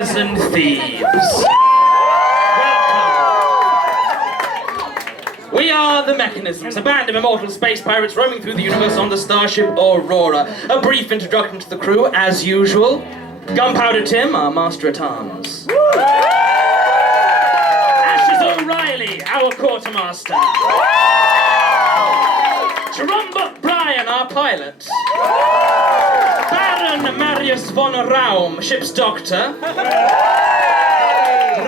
and thieves. Welcome. We are the Mechanisms, a band of immortal space pirates roaming through the universe on the starship Aurora. A brief introduction to the crew, as usual. Gunpowder Tim, our master at arms. Ashes O'Reilly, our quartermaster. Trumbot Brian, our pilot. Baron Marius von Raum, ship's doctor.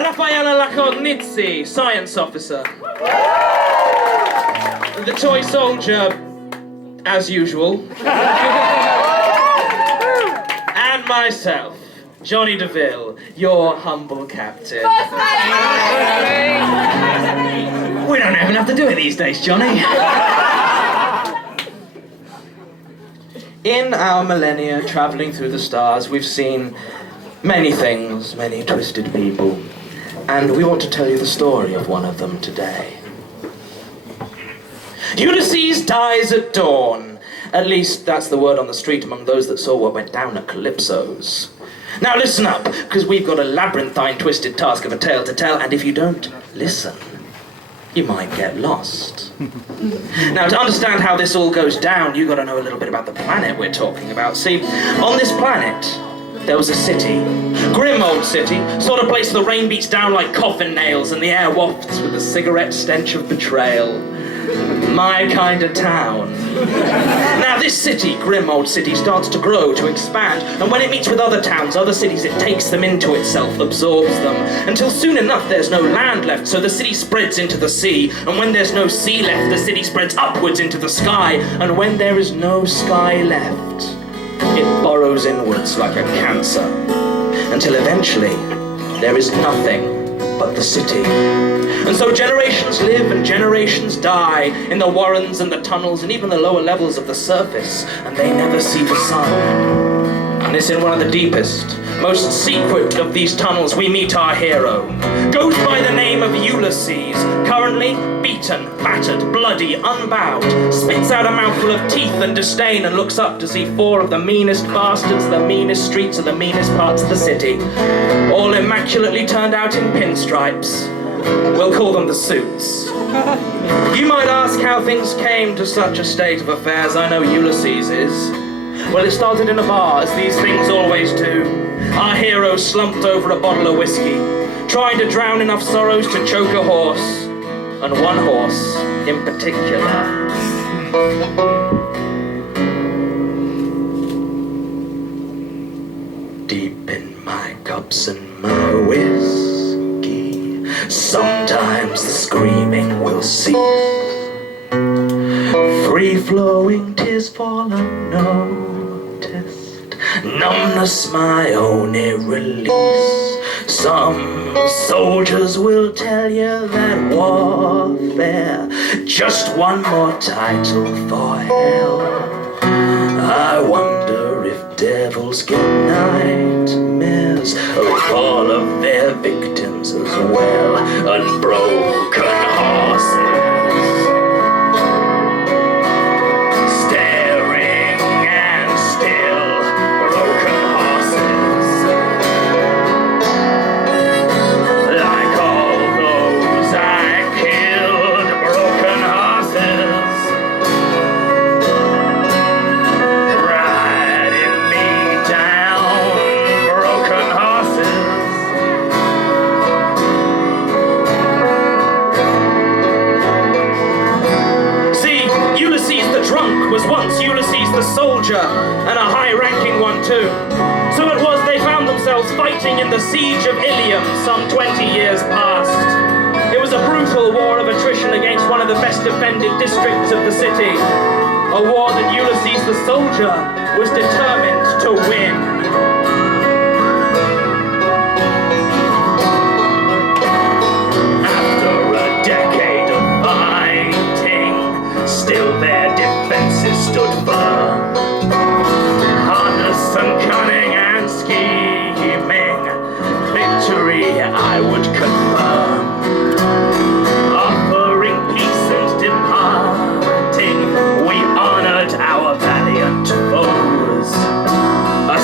Raffaella Lacornizzi, science officer. The toy soldier, as usual. And myself, Johnny DeVille, your humble captain. We don't even have to do it these days, Johnny. In our millennia, traveling through the stars, we've seen many things, many twisted people, and we want to tell you the story of one of them today. Ulysses dies at dawn. At least that's the word on the street among those that saw what went down at Calypso's. Now listen up, because we've got a labyrinthine twisted task of a tale to tell, and if you don't listen, you might get lost. Now, to understand how this all goes down, you've got to know a little bit about the planet we're talking about. See, on this planet, there was a city. Grim old city, sort of place the rain beats down like coffin nails and the air wafts with the cigarette stench of betrayal. My kind of town. Now this city, grim old city, starts to grow, to expand, and when it meets with other towns, other cities, it takes them into itself, absorbs them, until soon enough there's no land left, so the city spreads into the sea, and when there's no sea left, the city spreads upwards into the sky, and when there is no sky left, it burrows inwards like a cancer, until eventually there is nothing but the city. And so generations live and generations die in the warrens and the tunnels and even the lower levels of the surface, and they never see the sun. And it's in one of the deepest, most secret of these tunnels we meet our hero. Goes by the name of Ulysses, currently beaten, battered, bloody, unbowed, spits out a mouthful of teeth and disdain and looks up to see four of the meanest bastards, the meanest streets of the meanest parts of the city, all immaculately turned out in pinstripes. We'll call them the Suits. You might ask how things came to such a state of affairs. I know Ulysses is. Well, it started in a bar, as these things always do. Our hero slumped over a bottle of whiskey, trying to drown enough sorrows to choke a horse, and one horse in particular. Deep in my cups and my whiskey, sometimes the screaming will cease. Free-flowing tears fall unnoticed, numbness my only release. Some soldiers will tell you that warfare, just one more title for hell. I wonder if devils get nightmares of all of their victims as well. Unbroken horses, staring and still, broken horses, like all those I killed, broken horses, riding me down, broken horses. Was once Ulysses the soldier, and a high-ranking one too. So it was they found themselves fighting in the siege of Iliam some 20 years past. It was a brutal war of attrition against one of the best defended districts of the city. A war that Ulysses the soldier was determined to win. Still their defenses stood firm. Hardness and cunning and scheming, victory I would confirm. Offering peace and departing, we honored our valiant foes. A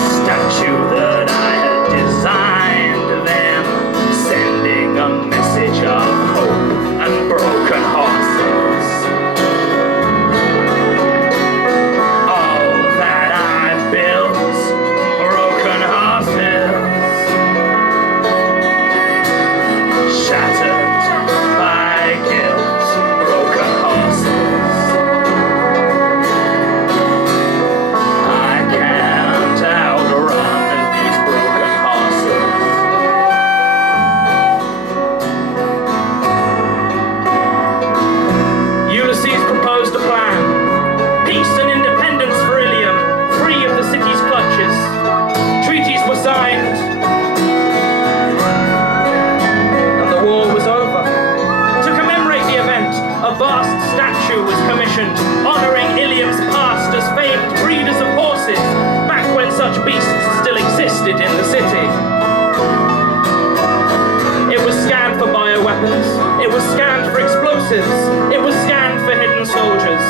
weapons. It was scanned for explosives. It was scanned for hidden soldiers.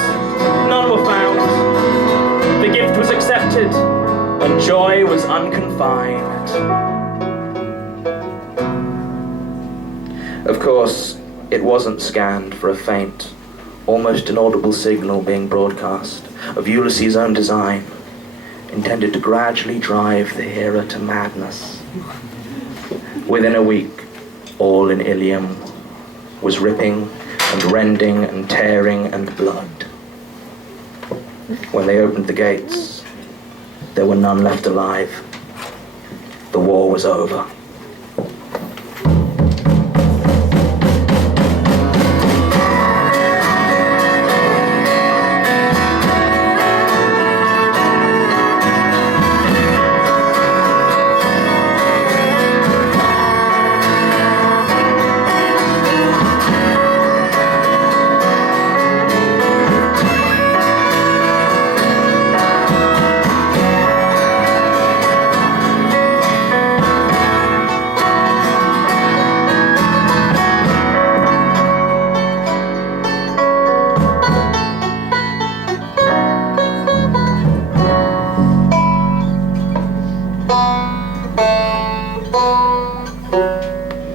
None were found. The gift was accepted, and joy was unconfined. Of course, it wasn't scanned for a faint, almost inaudible signal being broadcast of Ulysses' own design, intended to gradually drive the hearer to madness. Within a week, all in Iliam was ripping and rending and tearing and blood. When they opened the gates, there were none left alive. The war was over.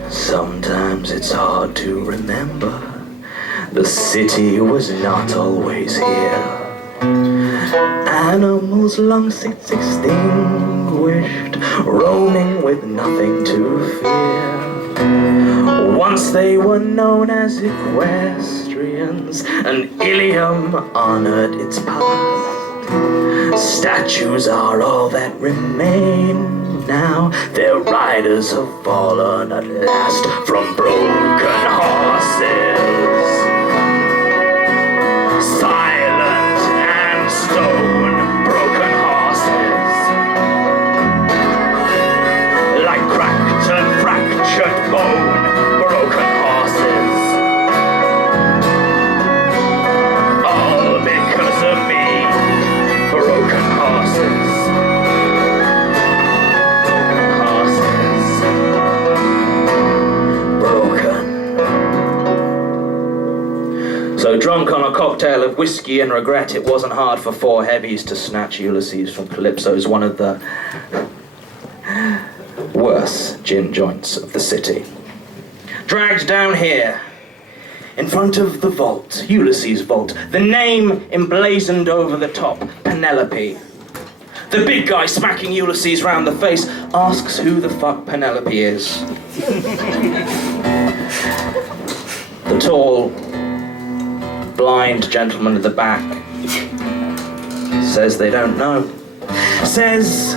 Sometimes it's hard to remember. The city was not always here. Animals long since extinguished, roaming with nothing to fear. Once they were known as equestrians, and Iliam honored its past. Statues are all that remain now. Their riders have fallen at last from broken horses. Silent and stone, broken horses. Like cracked and fractured bone, broken horses. All because of me, broken horses. So drunk on a cocktail of whiskey and regret, it wasn't hard for four heavies to snatch Ulysses from Calypso's one of the worst gin joints of the city. Dragged down here, in front of the vault, Ulysses' vault, the name emblazoned over the top, Penelope. The big guy smacking Ulysses round the face asks who the fuck Penelope is. The tall, blind gentleman at the back says they don't know. Says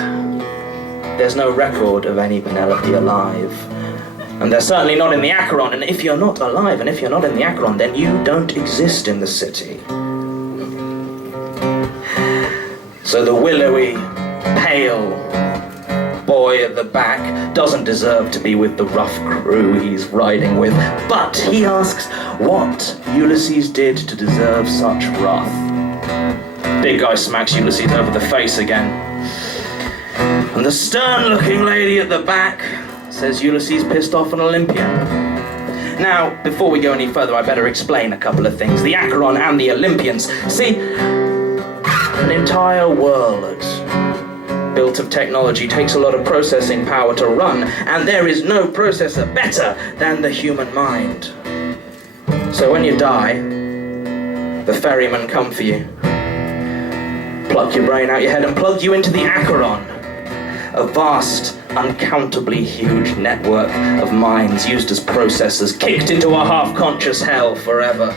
there's no record of any Penelope alive. And they're certainly not in the Acheron, and if you're not alive and if you're not in the Acheron, then you don't exist in the city. So the willowy, pale boy at the back doesn't deserve to be with the rough crew he's riding with, but he asks what Ulysses did to deserve such wrath. Big guy smacks Ulysses over the face again. And the stern-looking lady at the back says Ulysses pissed off an Olympian. Now, before we go any further, I better explain a couple of things. The Acheron and the Olympians. See, an entire world built of technology takes a lot of processing power to run, and there is no processor better than the human mind. So when you die, the ferrymen come for you, pluck your brain out your head and plug you into the Acheron, a vast, uncountably huge network of minds used as processors, kicked into a half-conscious hell forever.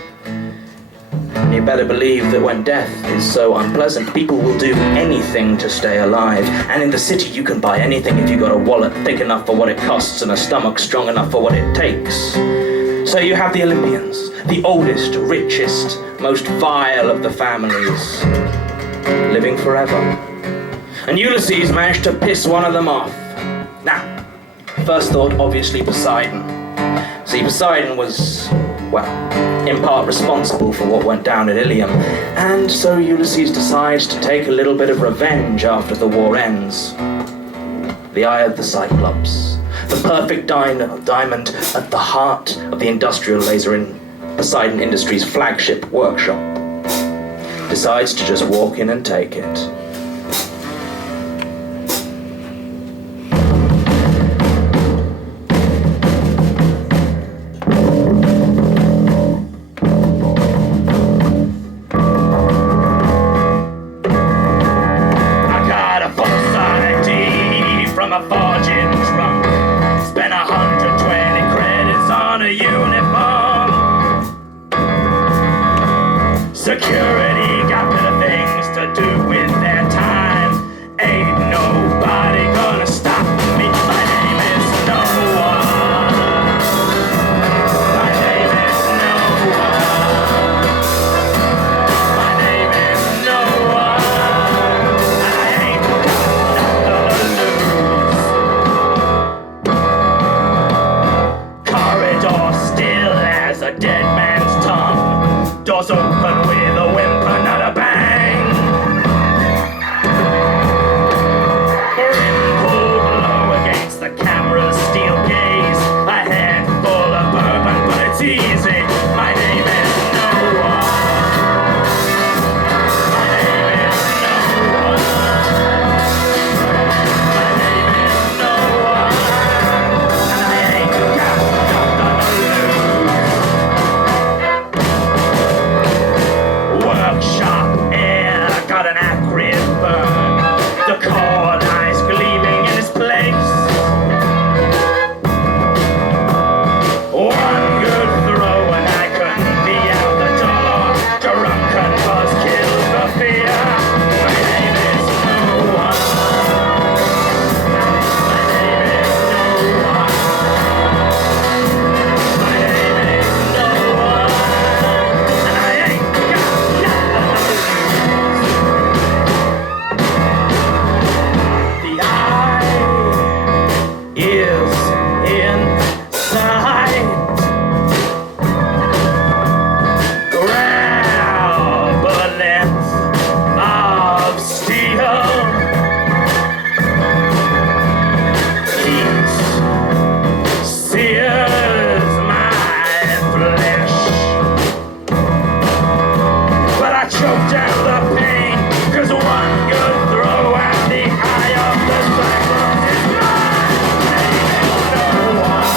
And you better believe that when death is so unpleasant, people will do anything to stay alive. And in the city you can buy anything if you've got a wallet thick enough for what it costs and a stomach strong enough for what it takes. So you have the Olympians, the oldest, richest, most vile of the families, living forever. And Ulysses managed to piss one of them off. Now, first thought, obviously Poseidon. See, Poseidon was, well, in part responsible for what went down at Iliam, and so Ulysses decides to take a little bit of revenge after the war ends. The eye of the cyclops, the perfect diamond at the heart of the industrial laser in Poseidon Industries' flagship workshop, decides to just walk in and take it. Security got better things to do with their time. Ain't nobody gonna stop me. My name is no one. My name is no one. My name is no one. And I ain't got nothing to lose. Corridor still as a dead man's tongue. Doors open with a whimper, not a bang. Rim pulled low against the camera's steel gaze. A handful of bourbon, but it's easy. My name is no one. My name is no one. My name is no one. And I ain't got nothing to lose. Workshop air got an acrid burn. The cord eyes gleaming in its place. One good throw and I couldn't be out the door. Drunken buzz kills the fear. My name is no one. My name is no one. My name is no one. And I ain't got nothing to lose. The eye is inside. Grab a length of steel. Heat sears my flesh. But I choke down the pain, 'cause one good throw at the eye of the cyclops is mine. My name is no one.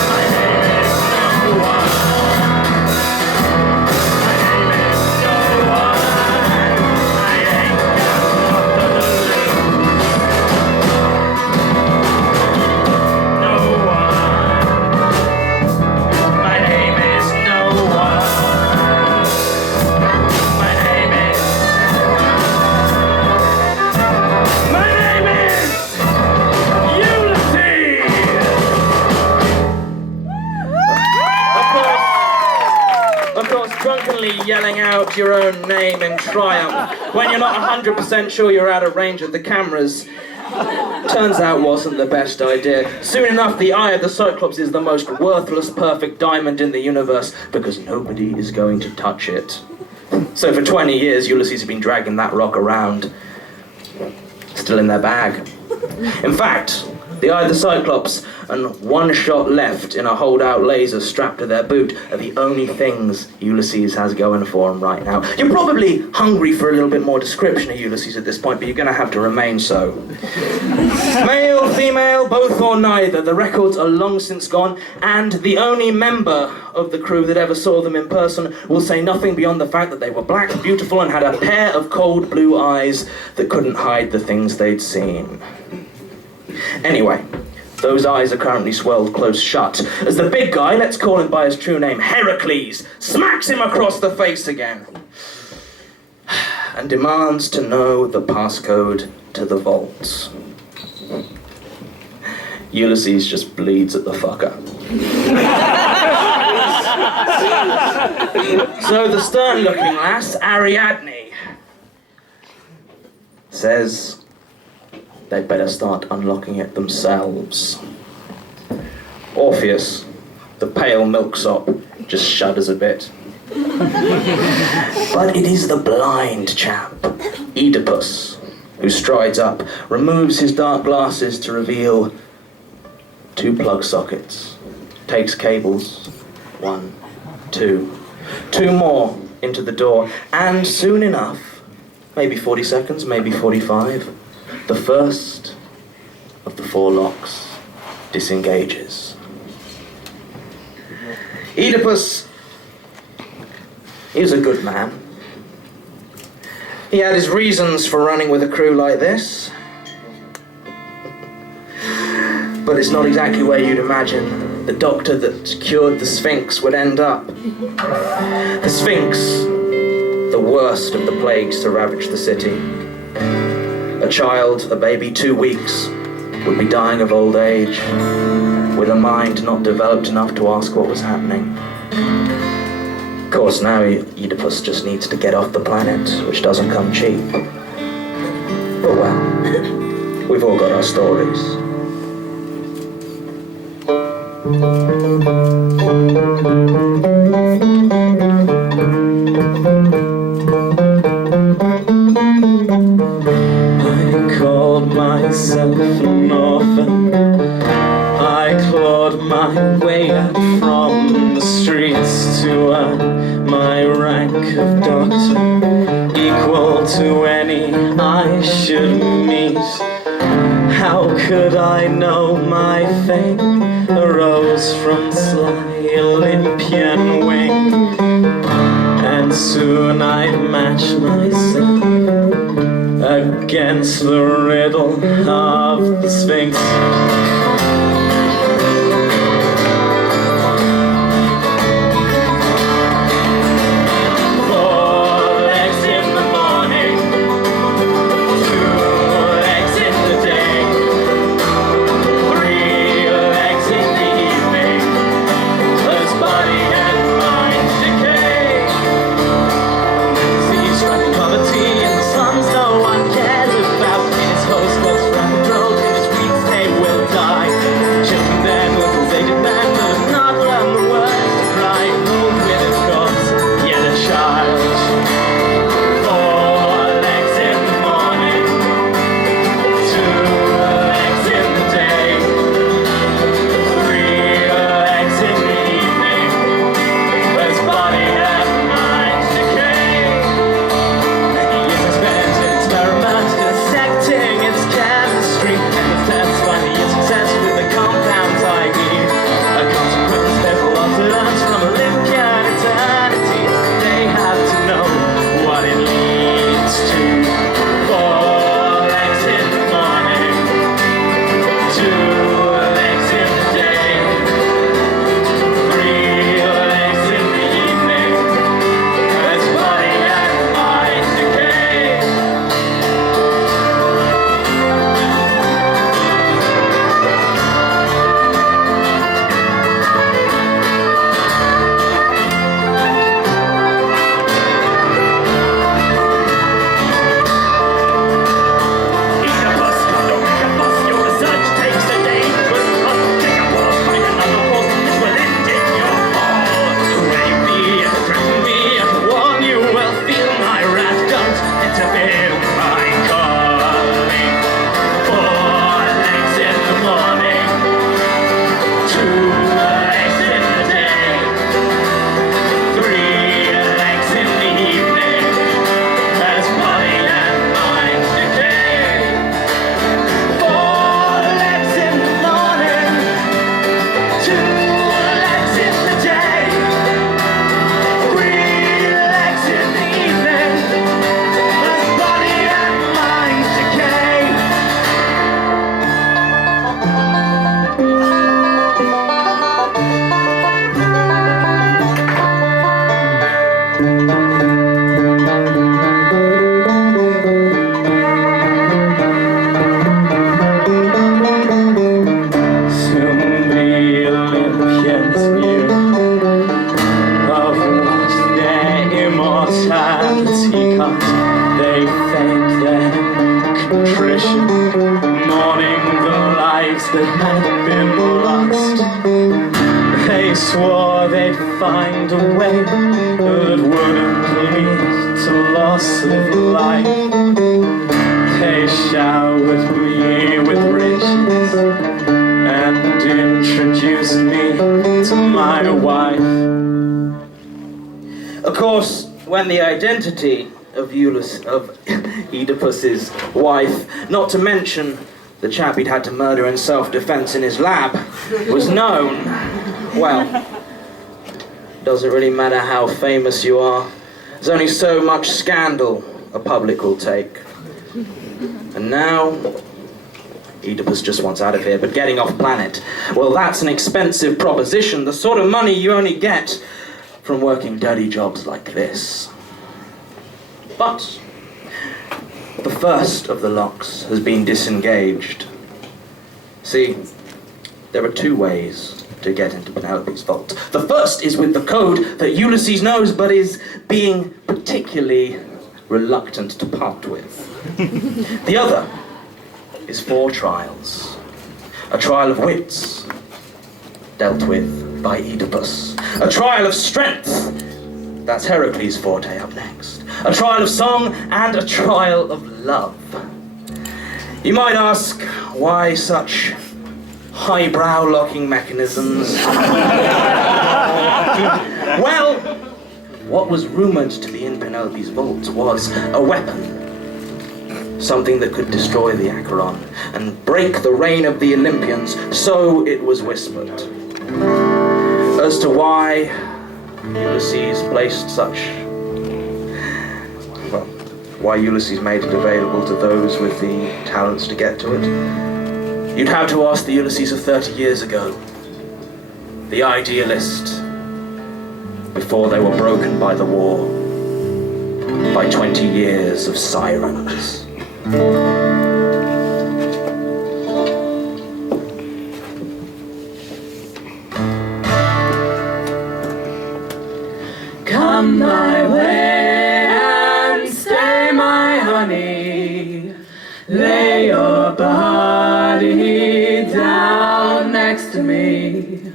My name is no one. My name is no one. I ain't got nothing to lose. No one. My name is no one. My name is. My name is Ulysses. Of course, drunkenly yelling out your own name in triumph when you're not 100% sure you're out of range of the cameras turns out wasn't the best idea. Soon enough, the eye of the Cyclops is the most worthless perfect diamond in the universe because nobody is going to touch it. So for 20 years, Ulysses has been dragging that rock around, still in their bag. In fact, the eye of the Cyclops and one shot left in a holdout laser strapped to their boot are the only things Ulysses has going for him right now. You're probably hungry for a little bit more description of Ulysses at this point, but you're going to have to remain so. Male, female, both or neither, the records are long since gone, and the only member of the crew that ever saw them in person will say nothing beyond the fact that they were black, beautiful, and had a pair of cold blue eyes that couldn't hide the things they'd seen. Anyway, those eyes are currently swelled close shut as the big guy, let's call him by his true name, Heracles, smacks him across the face again and demands to know the passcode to the vaults. Ulysses just bleeds at the fucker. So the stern-looking lass, Ariadne, says they'd better start unlocking it themselves. Orpheus, the pale milksop, just shudders a bit. But it is the blind chap, Oedipus, who strides up, removes his dark glasses to reveal 2 plug sockets, takes cables, 1, 2, 2 more into the door, and soon enough, maybe 40 seconds, maybe 45, the first of the 4 locks disengages. Oedipus, he was a good man. He had his reasons for running with a crew like this. But it's not exactly where you'd imagine the doctor that cured the Sphinx would end up. The Sphinx, the worst of the plagues to ravage the city. A child, a baby 2 weeks, would be dying of old age, with a mind not developed enough to ask what was happening. Of course, now Oedipus just needs to get off the planet, which doesn't come cheap. But well, we've all got our stories. I called myself an orphan. I clawed my way out from the streets to earn my rank of doctor, equal to any I should meet. How could I know my fame arose from sly Olympian wing? And soon I'd match myself against the riddle of the sphinx. That had been lost. They swore they'd find a way that wouldn't lead to loss of life. They showered me with riches and introduced me to my wife. Of course, when the identity of Oedipus's wife, not to mention the chap he'd had to murder in self-defense in his lab, was known, well, doesn't really matter how famous you are. There's only so much scandal a public will take. And now, Oedipus just wants out of here, but getting off planet, well, that's an expensive proposition, the sort of money you only get from working dirty jobs like this. But the first of the locks has been disengaged. See, there are two ways to get into Penelope's vault. The first is with the code that Ulysses knows but is being particularly reluctant to part with. The other is 4 trials. A trial of wits, dealt with by Oedipus. A trial of strength, that's Heracles' forte up next. A trial of song and a trial of love. You might ask, why such highbrow locking mechanisms? Well, what was rumored to be in Penelope's vault was a weapon. Something that could destroy the Acheron and break the reign of the Olympians, so it was whispered. As to why Ulysses placed such... well, why Ulysses made it available to those with the talents to get to it, you'd have to ask the Ulysses of 30 years ago, the idealist, before they were broken by the war, by 20 years of sirens. Come my way and stay, my honey. Lay your body down next to me.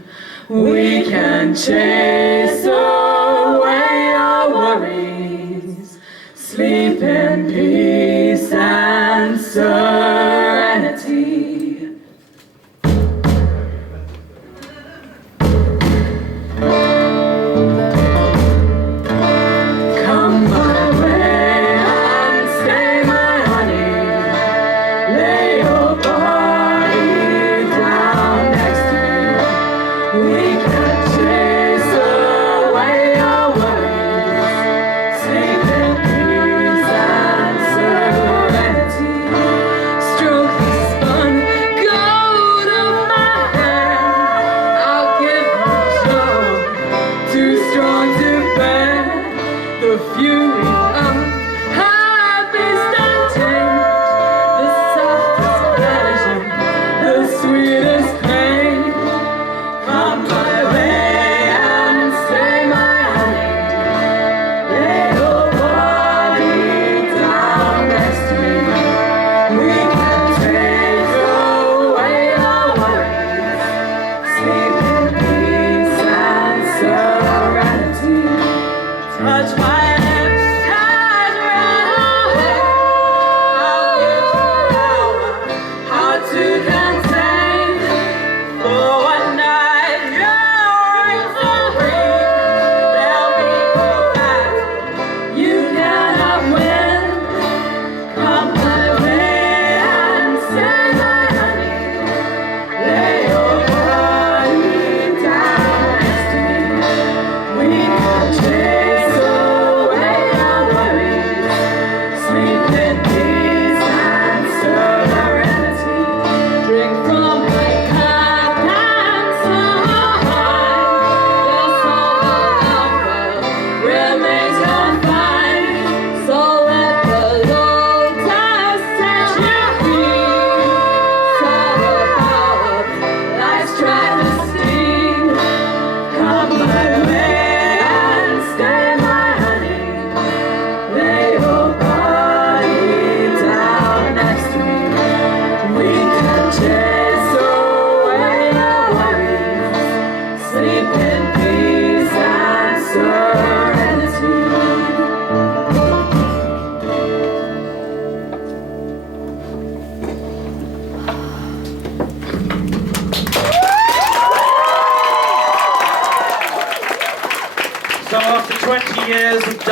We can chase away our worries. Sleep in peace and serenity.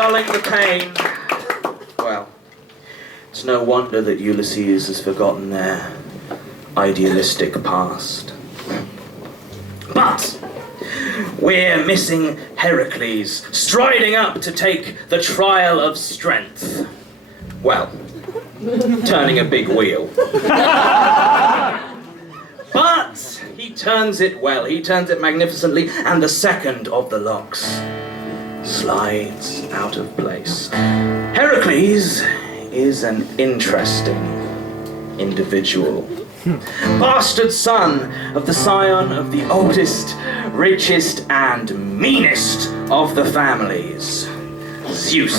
dulling the pain. Well, it's no wonder that Ulysses has forgotten their idealistic past. But we're missing Heracles, striding up to take the trial of strength. Well, turning a big wheel. But he turns it well, he turns it magnificently, and the second of the locks slides out of place. Heracles is an interesting individual. Bastard son of the scion of the oldest, richest, and meanest of the families, Zeus.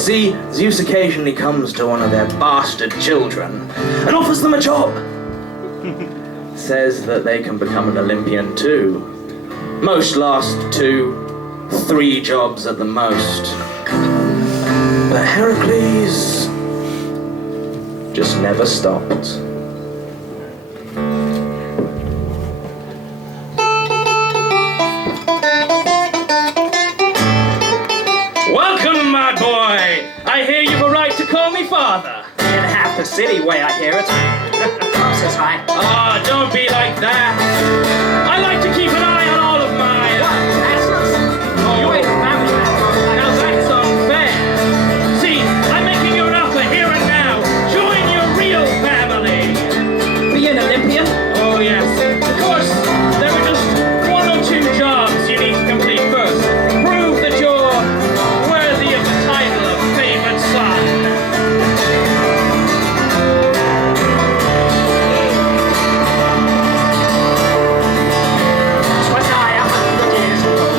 See, Zeus occasionally comes to one of their bastard children and offers them a job. Says that they can become an Olympian too. Most last 2, 3 jobs at the most. But Heracles just never stopped. Welcome, my boy! I hear you've a right to call me father. In half the city way, I hear it. Mom says hi. Ah, don't be like that. I like to keep an eye on all of my... What? Assholes? You ain't a family man. Now that's unfair. See, I'm making you an offer here and now. Join your real family. Be an Olympian? Oh, yes. Of course, there are just 1 or 2 jobs you need to complete first. Prove that you're worthy of the title of favored son. Was I 100 years old?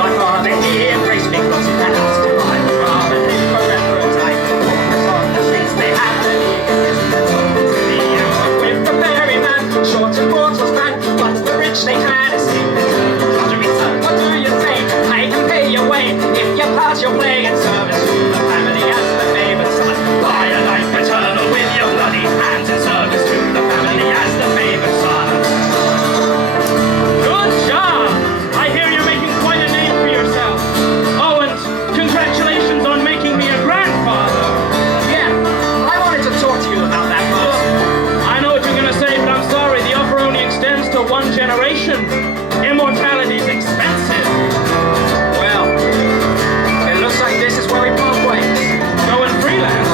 My father, he embraced me close and asked if I would rather live forever and die. Focus on the streets they had the eagerness that told me to the hour with the ferryman. Short and mortal man, but the rich they had escaped the lottery, son. What do you say? I can pay your way if you pass your play in service to the family as the favored son. Buy a life eternal with your bloody hands in service to the family as the favored son. Good job! I hear you're making quite a name for yourself. Oh, and congratulations on making me a grandfather. Yeah, I wanted to talk to you about that, boss. I know what you're gonna say, but I'm sorry, the offer only extends to 1 generation. Immortality's expensive. Well, it looks like this is where we part ways. Going freelance.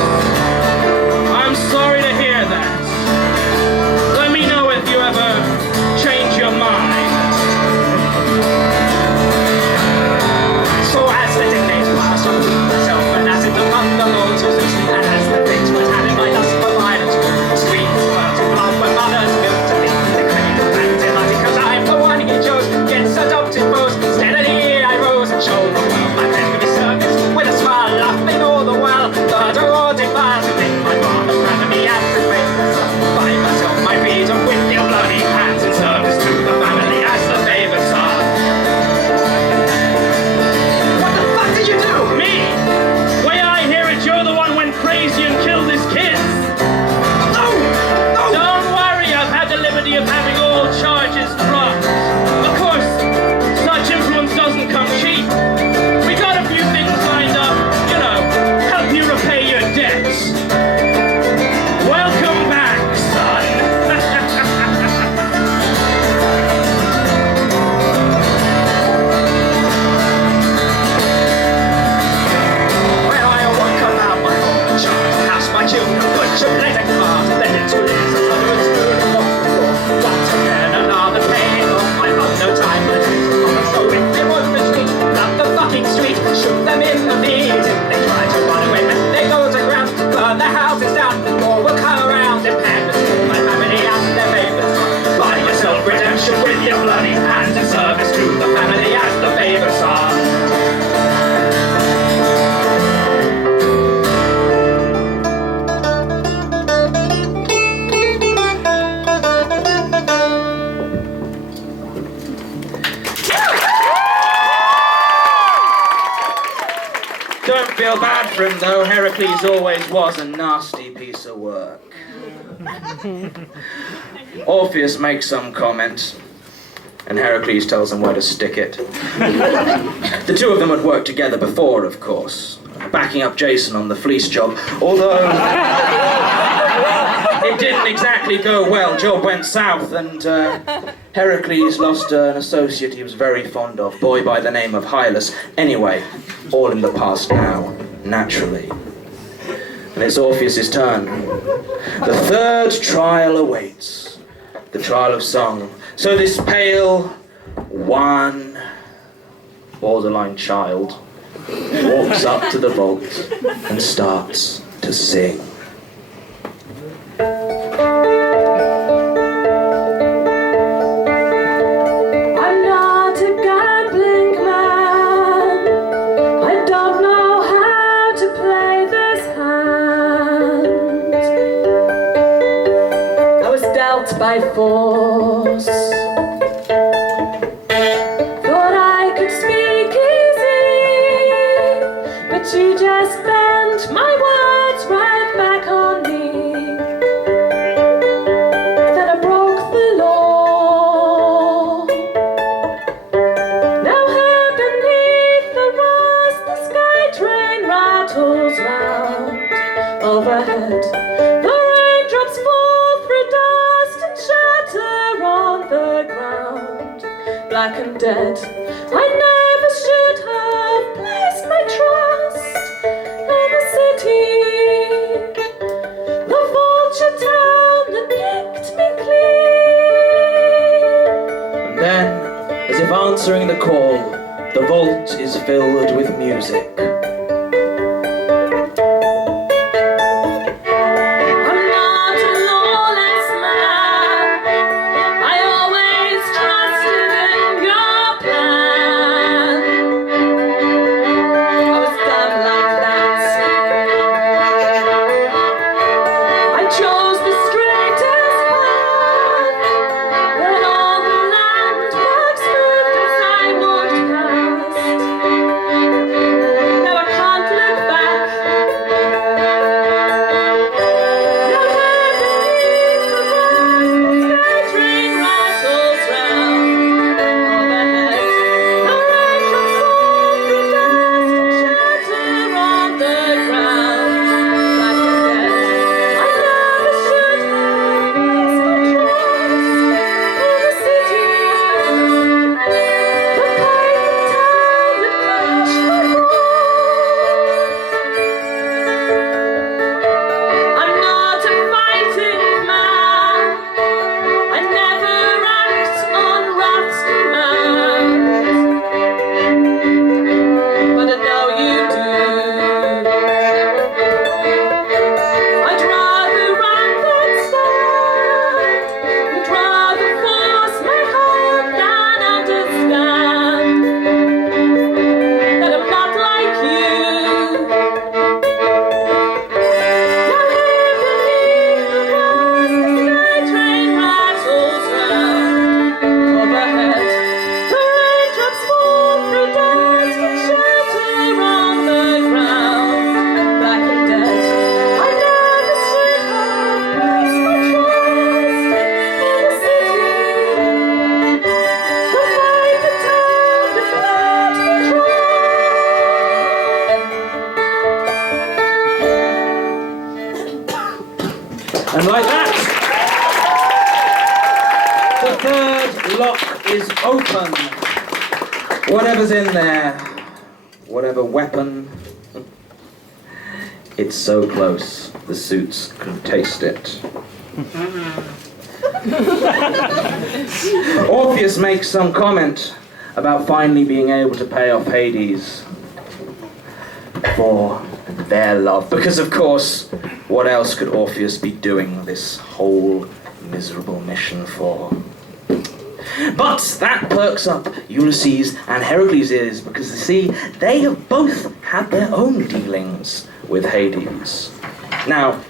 I'm sorry to hear that. Let me know if you ever change your mind. So as the decades pass, I put myself and as it among the lords of Zeus, and as the things was having my lust for violence, screams were to blood when mothers built to me. The cradle and delighted, cause I'm the one he chose. Gets adopted foes, steadily I rose and showed the world my friend could be service with a smile, laughing all the while. The roar defiles and make my father's family as the great son. By myself, my freedom with your bloody hands in service to the family as the favored son. What the fuck did you do? Me? Way I hear it, you're the one went crazy and killed his kids. No! No! Don't worry, I've had the liberty of having all charges dropped. Of course, such influence doesn't come cheap. We got a few things lined up, you know, help you repay your debts. Welcome back, son. Well, I won't come out my home, child, house my children, put your blazing cars, then into lives of hundreds who have walked before. Once again, another pain of my love, no time for this. So if they won't retreat, up the fucking street, shoot them in the knees. If they try to run away, then they go to ground, burn their houses down, or we'll come around and pan with my family as their favourite son. Buy yourself redemption with your bloody hands in service to the family as the favourite son. Don't feel bad for him though, Heracles always was a nasty piece of work. Orpheus makes some comment. and Heracles tells him where to stick it. The two of them had worked together before, of course, backing up Jason on the fleece job, although it didn't exactly go well. Job went south, and Heracles lost an associate he was very fond of, boy by the name of Hylas. Anyway, all in the past now, naturally. And it's Orpheus' turn. The third trial awaits, the trial of song. So this pale, wan, borderline child walks up to the vault and starts to sing. I'm not a gambling man. I don't know how to play this hand. I was dealt by force. Thought I could speak easy, but you just bent my words right back on me. Then I broke the law. Now here beneath the rust, the sky train rattles round overhead. The raindrops fall through dust and shatter on the ground, black and dead. I never should have placed my trust in the city, the vulture town that picked me clean. And then, as if answering the call, the vault is filled with music. I'm not a lawless man. I always trusted in your plan. I was damned like that. I chose the straightest path. Then all the landmarks moved as I walked past. Now I can't look back. Now here beneath the rust, the sky train rattles round overhead. The raindrops fall through dust and shatter on the ground, black and dead. I never should have placed my trust in the city, the perfect town that crushed my I'm not a fighting man. I never act on wrath's command, but I know you do. I'd rather run than stand, would rather force my hand than understand that I'm not like you. Now here beneath the rust, the sky train rattles round overhead. The raindrops fall through dust and shatter on the ground, black and dead. I never should have placed my trust in the city, the viper town that let me And like that, the third lock is open. Whatever's in there, whatever weapon, it's so close, the suits can taste it. Orpheus makes some comment about finally being able to pay off Hades for their love. Because of course, what else could Orpheus be doing this whole miserable mission for? But that perks up Ulysses and Heracles' ears, because you see, they have both had their own dealings with Hades. Now,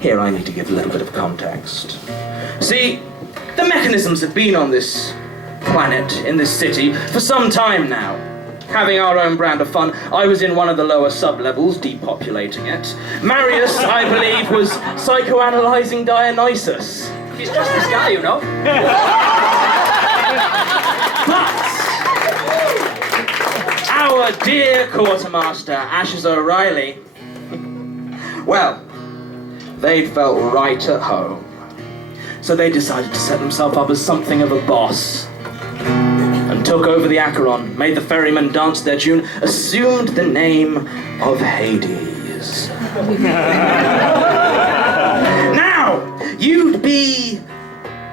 here I need to give a little bit of context. See, the mechanisms have been on this planet, in this city, for some time now. Having our own brand of fun. I was in one of the lower sub-levels, depopulating it. Marius, I believe, was psychoanalyzing Dionysus. He's just this guy, you know. our dear quartermaster, Ashes O'Reilly, well, they felt right at home. So they decided to set themselves up as something of a boss and took over the Acheron, made the ferrymen dance their tune, assumed the name of Hades. Now, you'd be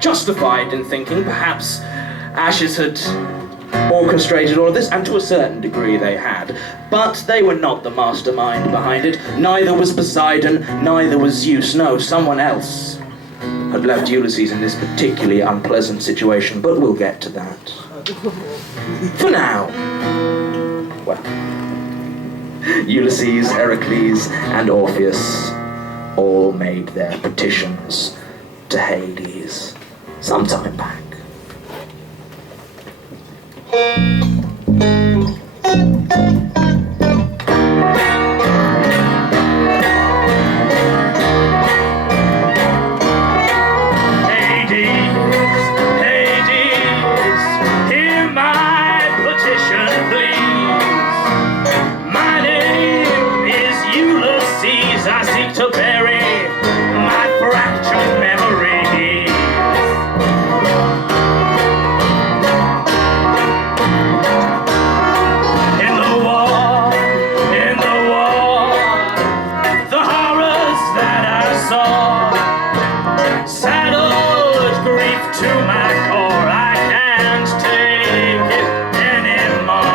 justified in thinking perhaps Ashes had orchestrated all of this, and to a certain degree they had. But they were not the mastermind behind it. Neither was Poseidon, neither was Zeus. No, someone else had left Ulysses in this particularly unpleasant situation, but we'll get to that. For now, well, Ulysses, Heracles, and Orpheus all made their petitions to Hades some time back. I seek to bury my fractured memories. In the war, the horrors that I saw saddled grief to my core. I can't take it anymore.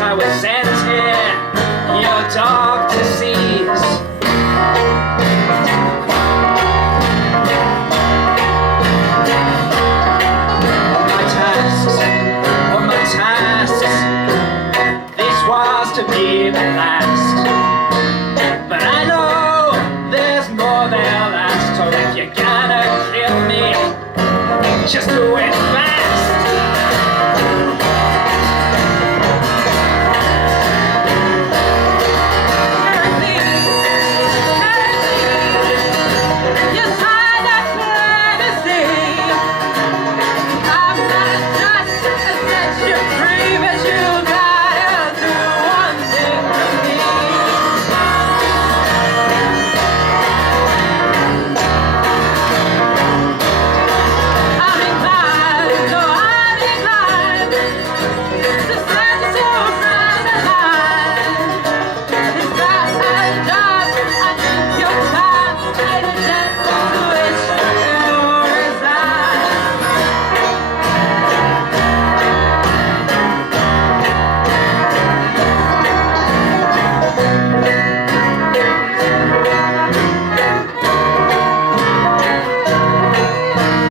I was sent here, your dog to seize. Of my tasks, this was to be the last. But I know there's more there last, so if you're gonna kill me, just do it fast.